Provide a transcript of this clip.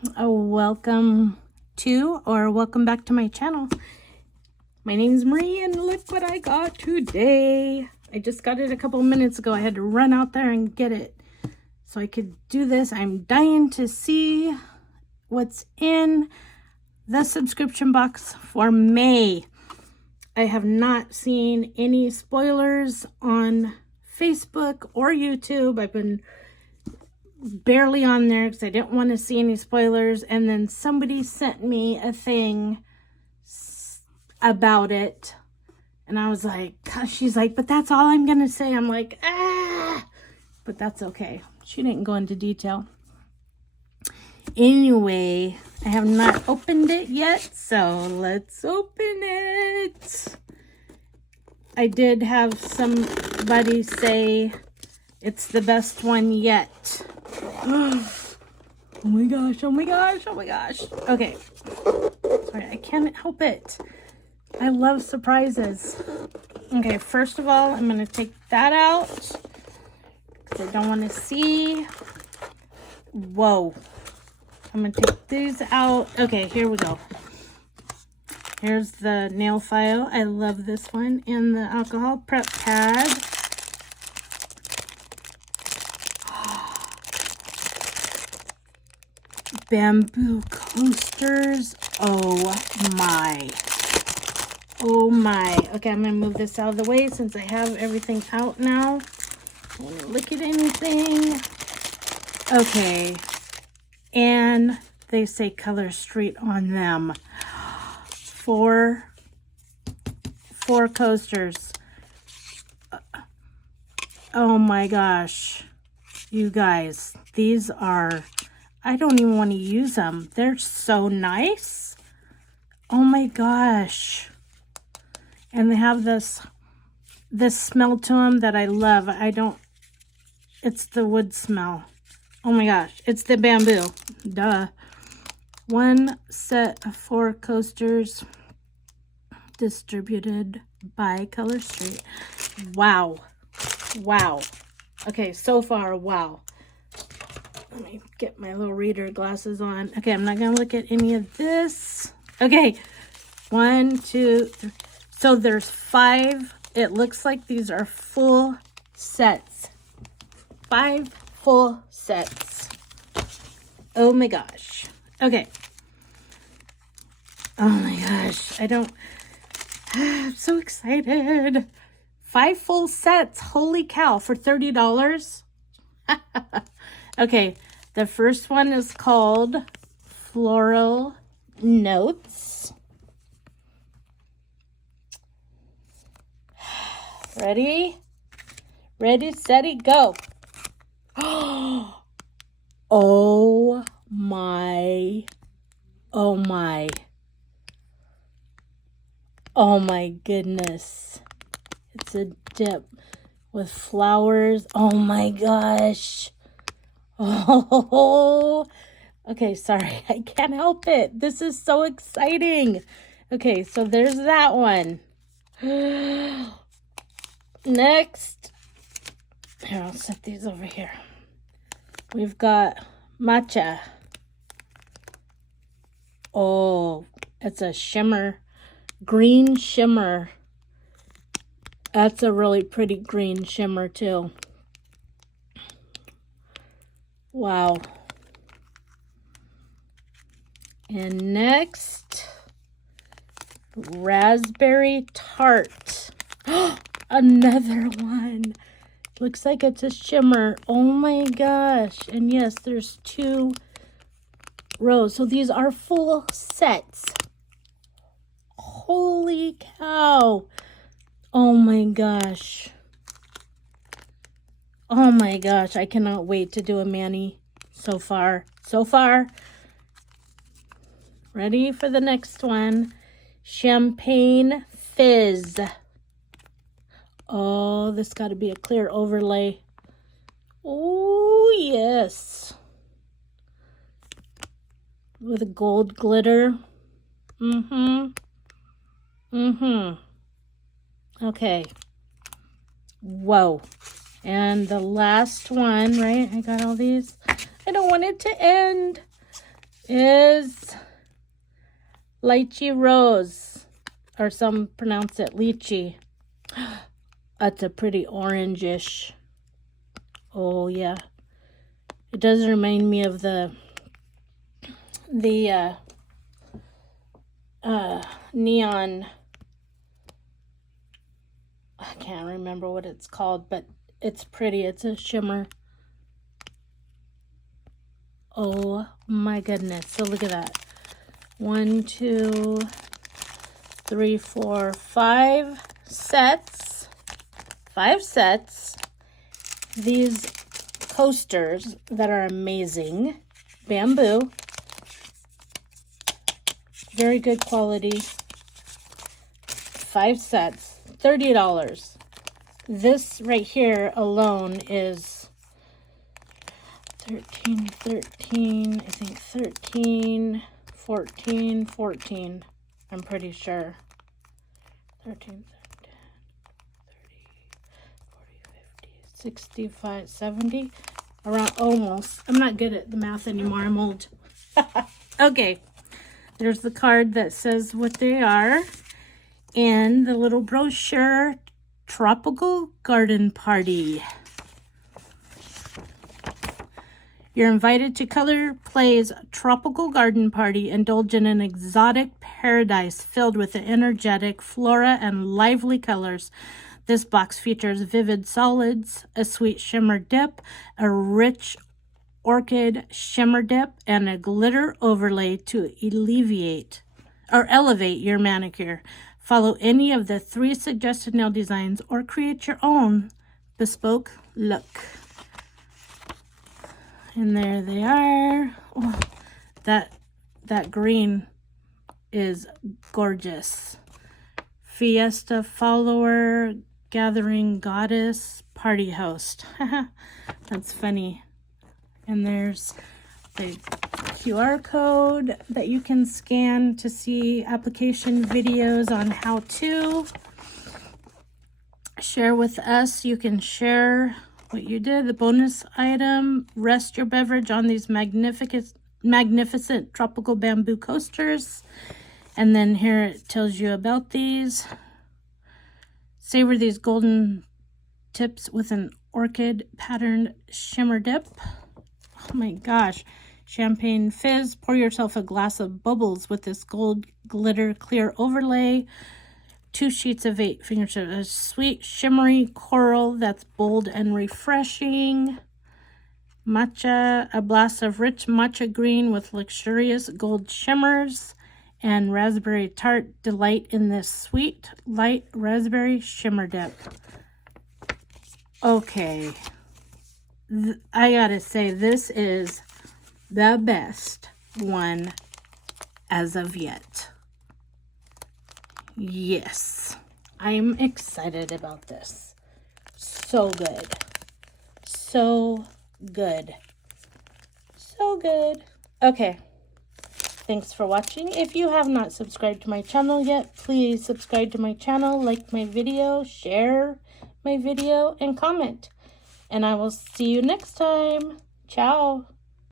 Welcome back to my channel. My name's Marie and look what I got today. I just got it a couple minutes ago. I had to run out there and get it so I could do this. I'm dying to see what's in the subscription box for May. I have not seen any spoilers on Facebook or YouTube. I've been barely on there because I didn't want to see any spoilers, and then somebody sent me a thing about it and I was like, gosh, she's like, but that's all I'm gonna say. I'm like, but that's okay. She didn't go into detail. Anyway, I have not opened it yet, so let's open it. I did have somebody say it's the best one yet. Oh my gosh, oh my gosh, oh my gosh. Okay. Sorry, I can't help it. I love surprises. Okay, first of all, I'm going to take that out because I don't want to see. Whoa. I'm going to take these out. Okay, here we go. Here's the nail file. I love this one. And the alcohol prep pad. Bamboo coasters. Oh my. Oh my. Okay, I'm going to move this out of the way since I have everything out now. I don't want to look at anything. Okay. And they say Color Street on them. Four coasters. Oh my gosh. You guys, these are... I don't even want to use them. They're so nice. Oh my gosh. And they have this smell to them that I love. It's the wood smell. Oh my gosh. It's the bamboo. Duh. One set of 4 coasters distributed by Color Street. Wow. Wow. Okay, so far, wow. Let me get my little reader glasses on. Okay, I'm not going to look at any of this. Okay, 1, 2, 3. So there's 5. It looks like these are full sets. 5 full sets. Oh my gosh. Okay. Oh my gosh. I'm so excited. 5 full sets. Holy cow. For $30. Okay, the first one is called Floral Notes. Ready? Ready, steady, go. Oh my. Oh my. Oh my goodness. It's a dip with flowers. Oh my gosh. Oh, okay, sorry. I can't help it. This is so exciting. Okay, so there's that one. Next, here, I'll set these over here. We've got matcha. Oh, it's a shimmer, green shimmer. That's a really pretty green shimmer too. Wow. And next, raspberry tart. Another one. Looks like it's a shimmer. Oh my gosh. And yes, there's 2 rows. So these are full sets. Holy cow. Oh my gosh. Oh my gosh, I cannot wait to do a mani so far. So far. Ready for the next one. Champagne Fizz. Oh, this got to be a clear overlay. Oh, yes. With a gold glitter. Okay. Whoa. And the last one, right? I got all these. I don't want it to end. is Lychee Rose, or some pronounce it lychee. That's a pretty orangish. Oh yeah, it does remind me of the neon. I can't remember what it's called, but it's pretty. It's a shimmer. Oh my goodness. So look at that. 1, 2, 3, 4, 5 sets. 5 sets. These coasters that are amazing. Bamboo. Very good quality. 5 sets. $30. This right here alone is 13, I think 13, 14, 14. I'm pretty sure. 13, 30, 40, 50, 65, 70. Around, almost. I'm not good at the math anymore. I'm old. Okay. There's the card that says what they are. And the little brochure, Tropical Garden Party. You're invited to Color Play's Tropical Garden Party. Indulge in an exotic paradise filled with energetic flora and lively colors. This box features vivid solids, a sweet shimmer dip, a rich orchid shimmer dip, and a glitter overlay to elevate your manicure. Follow any of the 3 suggested nail designs or create your own bespoke look. And there they are. Oh, that green is gorgeous. Fiesta follower, gathering goddess, party host. That's funny. And there's the QR code that you can scan to see application videos on how to share with us. You can share what you did. The bonus item, rest your beverage on these magnificent tropical bamboo coasters. And then here it tells you about these. Savor these golden tips with an orchid patterned shimmer dip. Oh my gosh. Champagne fizz. Pour yourself a glass of bubbles with this gold glitter clear overlay. 2 sheets of 8 fingertips. A sweet shimmery coral that's bold and refreshing. Matcha. A blast of rich matcha green with luxurious gold shimmers. And raspberry tart. Delight in this sweet, light raspberry shimmer dip. Okay. I gotta say, this is the best one as of yet. Yes, I'm excited about this. So good. So good. So good. Okay. Thanks for watching. If you have not subscribed to my channel yet, please subscribe to my channel, like my video, share my video, and comment. And I will see you next time. Ciao.